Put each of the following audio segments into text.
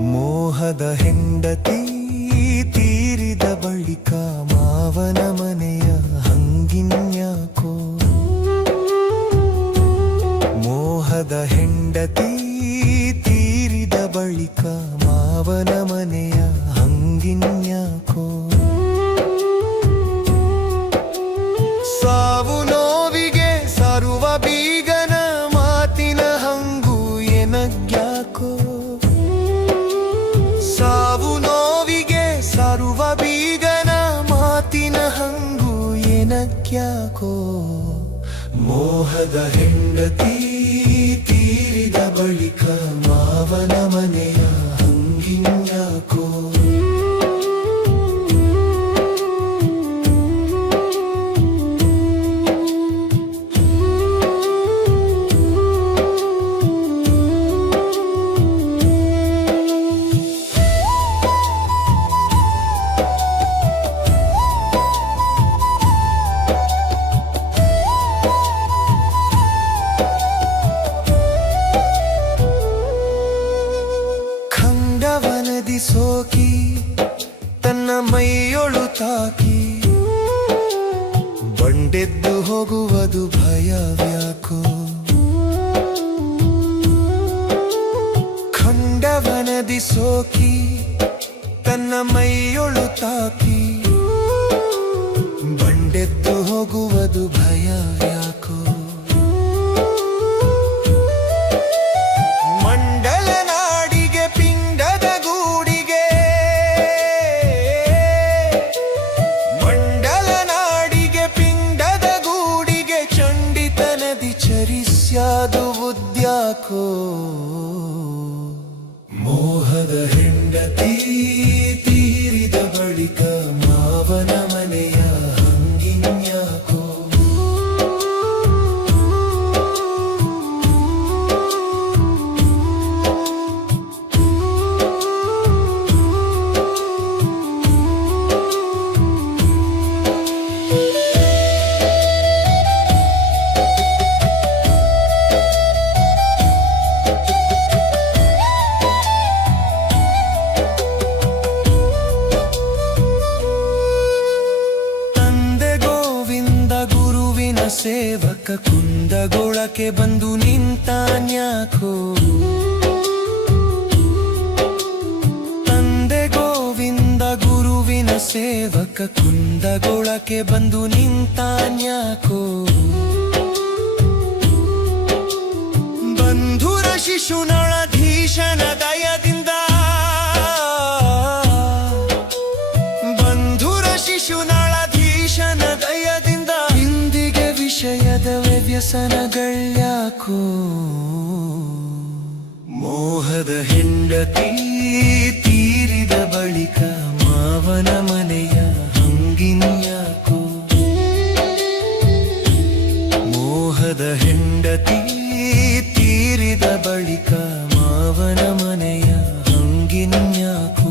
ಮೋಹದ ಹೆಂಡತಿ ತೀರಿದ ಬಳಿಕ ಮಾವನ ಮನೆಯ ಹಂಗಿನ್ಯಾಕೋ. ಮೋಹದ ಹೆಂಡತಿ ತೀರಿದ ಬಳಿಕ ಮಾವನ ಮನೆಯ ಹಂಗಿನ್ಯಾಕೋ. ಸಾವು ನೋವಿಗೆ ಸಾರುವ ಬೀಗನ ಮಾತಿನ ಹಂಗು ಎನಗ್ಯಾಕೋ. ಸಾವು ನೋವಿಗೆ ಸಾರುವ ಬೀಗನ ಮಾತಿನ ಹಂಗು ಎನಗ್ಯಾಕೋ. ಮೋಹದ ಹೆಂಡತಿ ತೀರಿದ ಬಳಿಕ ಮಾವನ ಮನೆಯ ಹಂಗಿನ್ಯಾಕೋ. ಖಂಡವನದಿ ಸೋಕಿ ತನ್ನ ಮೈಯೊಳು ತಾಕಿ ಬಂಡೆದ್ದು ಹೋಗುವುದು ಭಯವ್ಯಾಕೋ. ಖಂಡವನದಿ ಸೋಕಿ ತನ್ನ ಮೈಯೊಳು ತಾಕಿ ಬಂಡೆದ್ದು ಹೋಗುವುದು ಭಯವ್ಯಾಕೋ. ಚರಿಸ್ಯಾದು ಉದ್ಯಾಕೋ. ಮೋಹದ ಹೆಂಡತಿ ತೀರಿದ ಬಳಿಕ ಮಾವನ ಮನೆಯ ಹಂಗಿನ್ಯಾಕೋ. ಸೇವಕ ಕುಂದಗೋಳಕ್ಕೆ ಬಂದು ನಿಂತಾನ್ಯಾಕೋ. ತಂದೆ ಗೋವಿಂದ ಗುರುವಿನ ಸೇವಕ ಕುಂದಗೋಳಕ್ಕೆ ಬಂದು ನಿಂತಾನ್ಯಾಕೋ. ಬಂಧುರ ಶಿಶುನಾಳಧೀಶನ ದಯದಿಂದ ಬಂಧುರ ಶಿಶುನಾಳಧೀಶನ ದಯದಿಂದ ವಿಷಯದ ವ್ಯಸನಗಳ್ಯಾಕೋ. ಮೋಹದ ಹೆಂಡತಿ ತೀರಿದ ಬಳಿಕ ಮಾವನ ಮನೆಯ ಹಂಗಿನ್ಯಾಕೋ. ಮೋಹದ ಹೆಂಡತಿ ತೀರಿದ ಬಳಿಕ ಮಾವನ ಮನೆಯ ಹಂಗಿನ್ಯಾಕೋ.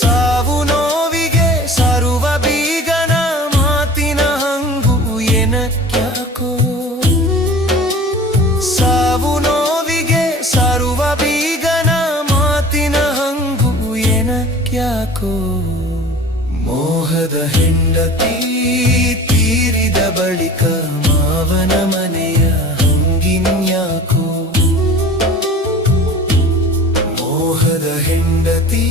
ಸಾವು ನೋವಿಗೆ ಸಾರುವ ಬೀಗನ ಮಾತಿನ ಹಂಗು ಎನಗ್ಯಾಕೋ. ಸಾವು ನೋವಿಗೆ ಸಾರುವ ಬೀಗನ ಮಾತಿನ ಹಂಗು ಎನಗ್ಯಾಕೋ. ಮೋಹದ ಹೆಂಡತಿ ತೀರಿದ ಬಳಿಕ ಮಾವನ ಮನೆಯ ಹಂಗಿನ್ಯಾಕೋ. ಮೋಹದ ಹೆಂಡತಿ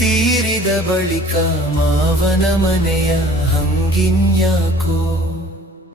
ತೀರಿದ ಬಳಿಕ ಮಾವನ ಮನೆಯ ಹಂಗಿನ್ಯಾಕೋ.